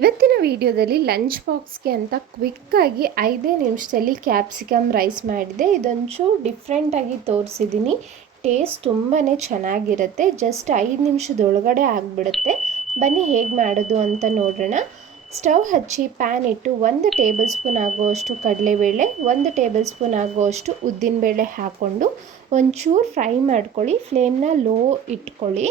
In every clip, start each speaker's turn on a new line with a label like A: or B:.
A: ಇವತ್ತಿನ ವಿಡಿಯೋದಲ್ಲಿ ಲಂಚ್ ಬಾಕ್ಸ್ಗೆ ಅಂತ ಕ್ವಿಕ್ಕಾಗಿ ಐದೇ ನಿಮಿಷದಲ್ಲಿ ಕ್ಯಾಪ್ಸಿಕಮ್ ರೈಸ್ ಮಾಡಿದೆ. ಇದೊಂಚೂರು ಡಿಫ್ರೆಂಟಾಗಿ ತೋರಿಸಿದ್ದೀನಿ ಟೇಸ್ಟ್ ತುಂಬಾ ಚೆನ್ನಾಗಿರುತ್ತೆ. ಜಸ್ಟ್ ಐದು ನಿಮಿಷದೊಳಗಡೆ ಆಗಿಬಿಡುತ್ತೆ. ಬನ್ನಿ ಹೇಗೆ ಮಾಡೋದು ಅಂತ ನೋಡೋಣ. ಸ್ಟವ್ ಹಚ್ಚಿ ಪ್ಯಾನ್ ಇಟ್ಟು ಒಂದು ಟೇಬಲ್ ಸ್ಪೂನ್ ಆಗುವಷ್ಟು ಕಡಲೆಬೇಳೆ, ಒಂದು ಟೇಬಲ್ ಸ್ಪೂನ್ ಆಗುವಷ್ಟು ಉದ್ದಿನಬೇಳೆ ಹಾಕ್ಕೊಂಡು ಒಂಚೂರು ಫ್ರೈ ಮಾಡ್ಕೊಳ್ಳಿ. ಫ್ಲೇಮ್ನ ಲೋ ಇಟ್ಕೊಳ್ಳಿ.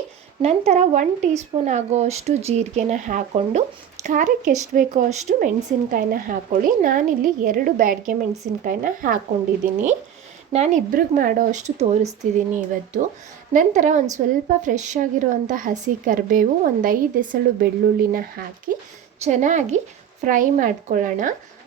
A: ನಂತರ ಒನ್ ಟೀ ಸ್ಪೂನ್ ಆಗುವಷ್ಟು ಜೀರಿಗೆನ ಹಾಕ್ಕೊಂಡು ಖಾರಕ್ಕೆ ಎಷ್ಟು ಬೇಕೋ ಅಷ್ಟು ಮೆಣಸಿನ್ಕಾಯಿನ ಹಾಕ್ಕೊಳ್ಳಿ. ನಾನಿಲ್ಲಿ ಎರಡು ಬ್ಯಾಡ್ಗೆ ಮೆಣಸಿನ್ಕಾಯಿನ ಹಾಕ್ಕೊಂಡಿದ್ದೀನಿ. ನಾನು ಇಬ್ರಿಗೆ ಮಾಡೋ ಅಷ್ಟು ತೋರಿಸ್ತಿದ್ದೀನಿ ಇವತ್ತು. ನಂತರ ಒಂದು ಸ್ವಲ್ಪ ಫ್ರೆಶ್ ಆಗಿರುವಂಥ ಹಸಿ ಕರಿಬೇವು, ಒಂದು ಐದು ಎಸಳು ಬೆಳ್ಳುಳ್ಳಿನ ಹಾಕಿ ಚೆನ್ನಾಗಿ ಫ್ರೈ ಮಾಡ್ಕೊಳ್ಳೋಣ.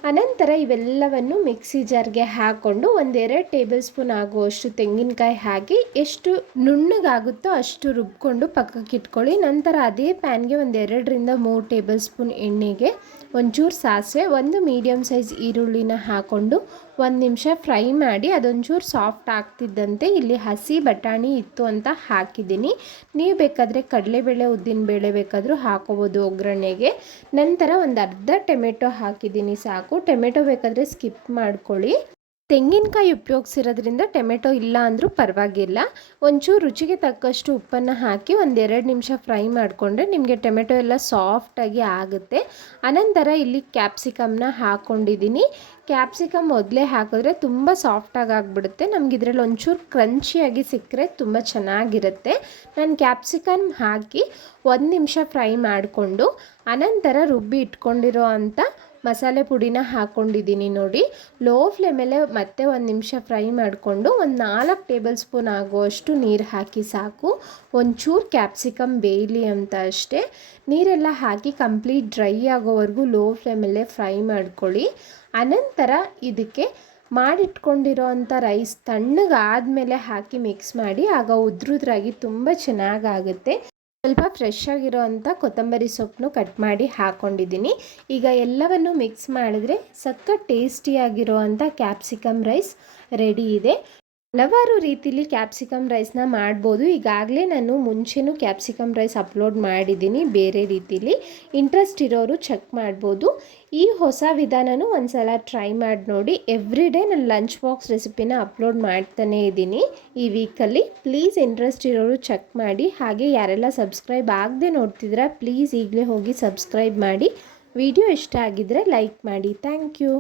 A: ಅನಂತರ ಇವೆಲ್ಲವನ್ನು ಮಿಕ್ಸಿ ಜಾರ್ಗೆ ಹಾಕ್ಕೊಂಡು ಒಂದೆರಡು ಟೇಬಲ್ ಸ್ಪೂನ್ ಆಗುವಷ್ಟು ತೆಂಗಿನಕಾಯಿ ಹಾಕಿ ಎಷ್ಟು ನುಣ್ಣಗಾಗುತ್ತೋ ಅಷ್ಟು ರುಬ್ಕೊಂಡು ಪಕ್ಕಕ್ಕೆ ಇಟ್ಕೊಳ್ಳಿ. ನಂತರ ಅದೇ ಪ್ಯಾನ್ಗೆ ಒಂದೆರಡರಿಂದ ಮೂರು ಟೇಬಲ್ ಸ್ಪೂನ್ ಎಣ್ಣೆಗೆ ಒಂಚೂರು ಸಾಸಿವೆ, ಒಂದು ಮೀಡಿಯಮ್ ಸೈಜ್ ಈರುಳ್ಳಿನ ಹಾಕ್ಕೊಂಡು ಒಂದು ನಿಮಿಷ ಫ್ರೈ ಮಾಡಿ ಅದೊಂಚೂರು ಸಾಫ್ಟ್ ಆಗ್ತಿದ್ದಂತೆ ಇಲ್ಲಿ ಹಸಿ ಬಟಾಣಿ ಇತ್ತು ಅಂತ ಹಾಕಿದ್ದೀನಿ. ನೀವು ಬೇಕಾದರೆ ಕಡಲೆಬೇಳೆ, ಉದ್ದಿನಬೇಳೆ ಬೇಕಾದರೂ ಹಾಕೋಬೋದು ಒಗ್ಗರಣೆಗೆ. ನಂತರ ಒಂದು ಅರ್ಧ ಟೊಮೆಟೊ ಹಾಕಿದ್ದೀನಿ ಸಾಕು. ಟೊಮೆಟೊ ಬೇಕಾದರೆ ಸ್ಕಿಪ್ ಮಾಡ್ಕೊಳ್ಳಿ. ತೆಂಗಿನಕಾಯಿ ಉಪಯೋಗಿಸಿರೋದ್ರಿಂದ ಟೊಮೆಟೊ ಇಲ್ಲ ಅಂದರೂ ಪರವಾಗಿಲ್ಲ. ಒಂಚೂರು ರುಚಿಗೆ ತಕ್ಕಷ್ಟು ಉಪ್ಪನ್ನು ಹಾಕಿ ಒಂದೆರಡು ನಿಮಿಷ ಫ್ರೈ ಮಾಡಿಕೊಂಡ್ರೆ ನಿಮಗೆ ಟೊಮೆಟೊ ಎಲ್ಲ ಸಾಫ್ಟಾಗಿ ಆಗುತ್ತೆ. ಅನಂತರ ಇಲ್ಲಿ ಕ್ಯಾಪ್ಸಿಕಮ್ನ ಹಾಕ್ಕೊಂಡಿದ್ದೀನಿ ಕ್ಯಾಪ್ಸಿಕಮ್ ಮೊದಲೇ ಹಾಕಿದ್ರೆ ತುಂಬ ಸಾಫ್ಟಾಗಿ ಆಗಿಬಿಡುತ್ತೆ. ನಮ್ಗೆ ಇದರಲ್ಲಿ ಒಂಚೂರು ಕ್ರಂಚಿಯಾಗಿ ಸಿಕ್ಕರೆ ತುಂಬ ಚೆನ್ನಾಗಿರುತ್ತೆ. ನಾನು ಕ್ಯಾಪ್ಸಿಕಮ್ ಹಾಕಿ ಒಂದು ನಿಮಿಷ ಫ್ರೈ ಮಾಡಿಕೊಂಡು ಅನಂತರ ರುಬ್ಬಿ ಇಟ್ಕೊಂಡಿರೋ ಅಂಥ ಮಸಾಲೆ ಪುಡಿನ ಹಾಕ್ಕೊಂಡಿದ್ದೀನಿ ನೋಡಿ. ಲೋ ಫ್ಲೇಮಲ್ಲೇ ಮತ್ತೆ ಒಂದು ನಿಮಿಷ ಫ್ರೈ ಮಾಡಿಕೊಂಡು ಒಂದು ನಾಲ್ಕು ಟೇಬಲ್ ಸ್ಪೂನ್ ಆಗುವಷ್ಟು ನೀರು ಹಾಕಿ ಸಾಕು. ಒಂಚೂರು ಕ್ಯಾಪ್ಸಿಕಮ್ ಬೇಯಲಿ ಅಂತ ಅಷ್ಟೇ. ನೀರೆಲ್ಲ ಹಾಕಿ ಕಂಪ್ಲೀಟ್ ಡ್ರೈ ಆಗೋವರೆಗೂ ಲೋ ಫ್ಲೇಮಲ್ಲೇ ಫ್ರೈ ಮಾಡ್ಕೊಳ್ಳಿ. ಅನಂತರ ಇದಕ್ಕೆ ಮಾಡಿಟ್ಕೊಂಡಿರೋ ಅಂಥ ರೈಸ್ ತಣ್ಣಗಾದಮೇಲೆ ಹಾಕಿ ಮಿಕ್ಸ್ ಮಾಡಿ, ಆಗ ಉದ್ರುದ್ರಾಗಿ ತುಂಬ ಚೆನ್ನಾಗಾಗುತ್ತೆ. ಸ್ವಲ್ಪ ಫ್ರೆಶ್ ಆಗಿರೋ ಕೊತ್ತಂಬರಿ ಸೊಪ್ಪನ್ನು ಕಟ್ ಮಾಡಿ ಹಾಕ್ಕೊಂಡಿದ್ದೀನಿ ಈಗ ಎಲ್ಲವನ್ನು ಮಿಕ್ಸ್ ಮಾಡಿದ್ರೆ ಸಖತ್ ಟೇಸ್ಟಿಯಾಗಿರೋ ಅಂಥ ಕ್ಯಾಪ್ಸಿಕಮ್ ರೈಸ್ ರೆಡಿ ಇದೆ. ಹಲವಾರು ರೀತಿಲಿ ಕ್ಯಾಪ್ಸಿಕಮ್ ರೈಸ್ನ ಮಾಡ್ಬೋದು. ಈಗಾಗಲೇ ನಾನು ಮುಂಚೆನೂ ಕ್ಯಾಪ್ಸಿಕಮ್ ರೈಸ್ ಅಪ್ಲೋಡ್ ಮಾಡಿದ್ದೀನಿ. ಬೇರೆ ರೀತಿಲಿ ಇಂಟ್ರೆಸ್ಟ್ ಇರೋರು ಚೆಕ್ ಮಾಡ್ಬೋದು. ಈ ಹೊಸ ವಿಧಾನನೂ ಒಂದು ಸಲ ಟ್ರೈ ಮಾಡಿ ನೋಡಿ. ಎವ್ರಿ ಡೇ ನಾನು ಲಂಚ್ ಬಾಕ್ಸ್ ರೆಸಿಪಿನ ಅಪ್ಲೋಡ್ ಮಾಡ್ತಾನೇ ಇದ್ದೀನಿ. ಈ ವೀಕಲ್ಲಿ ಪ್ಲೀಸ್ ಇಂಟ್ರೆಸ್ಟ್ ಇರೋರು ಚೆಕ್ ಮಾಡಿ. ಹಾಗೆ ಯಾರೆಲ್ಲ ಸಬ್ಸ್ಕ್ರೈಬ್ ಆಗದೆ ನೋಡ್ತಿದ್ರೆ ಪ್ಲೀಸ್ ಈಗಲೇ ಹೋಗಿ ಸಬ್ಸ್ಕ್ರೈಬ್ ಮಾಡಿ. ವಿಡಿಯೋ ಇಷ್ಟ ಆಗಿದ್ದರೆ ಲೈಕ್ ಮಾಡಿ. Thank you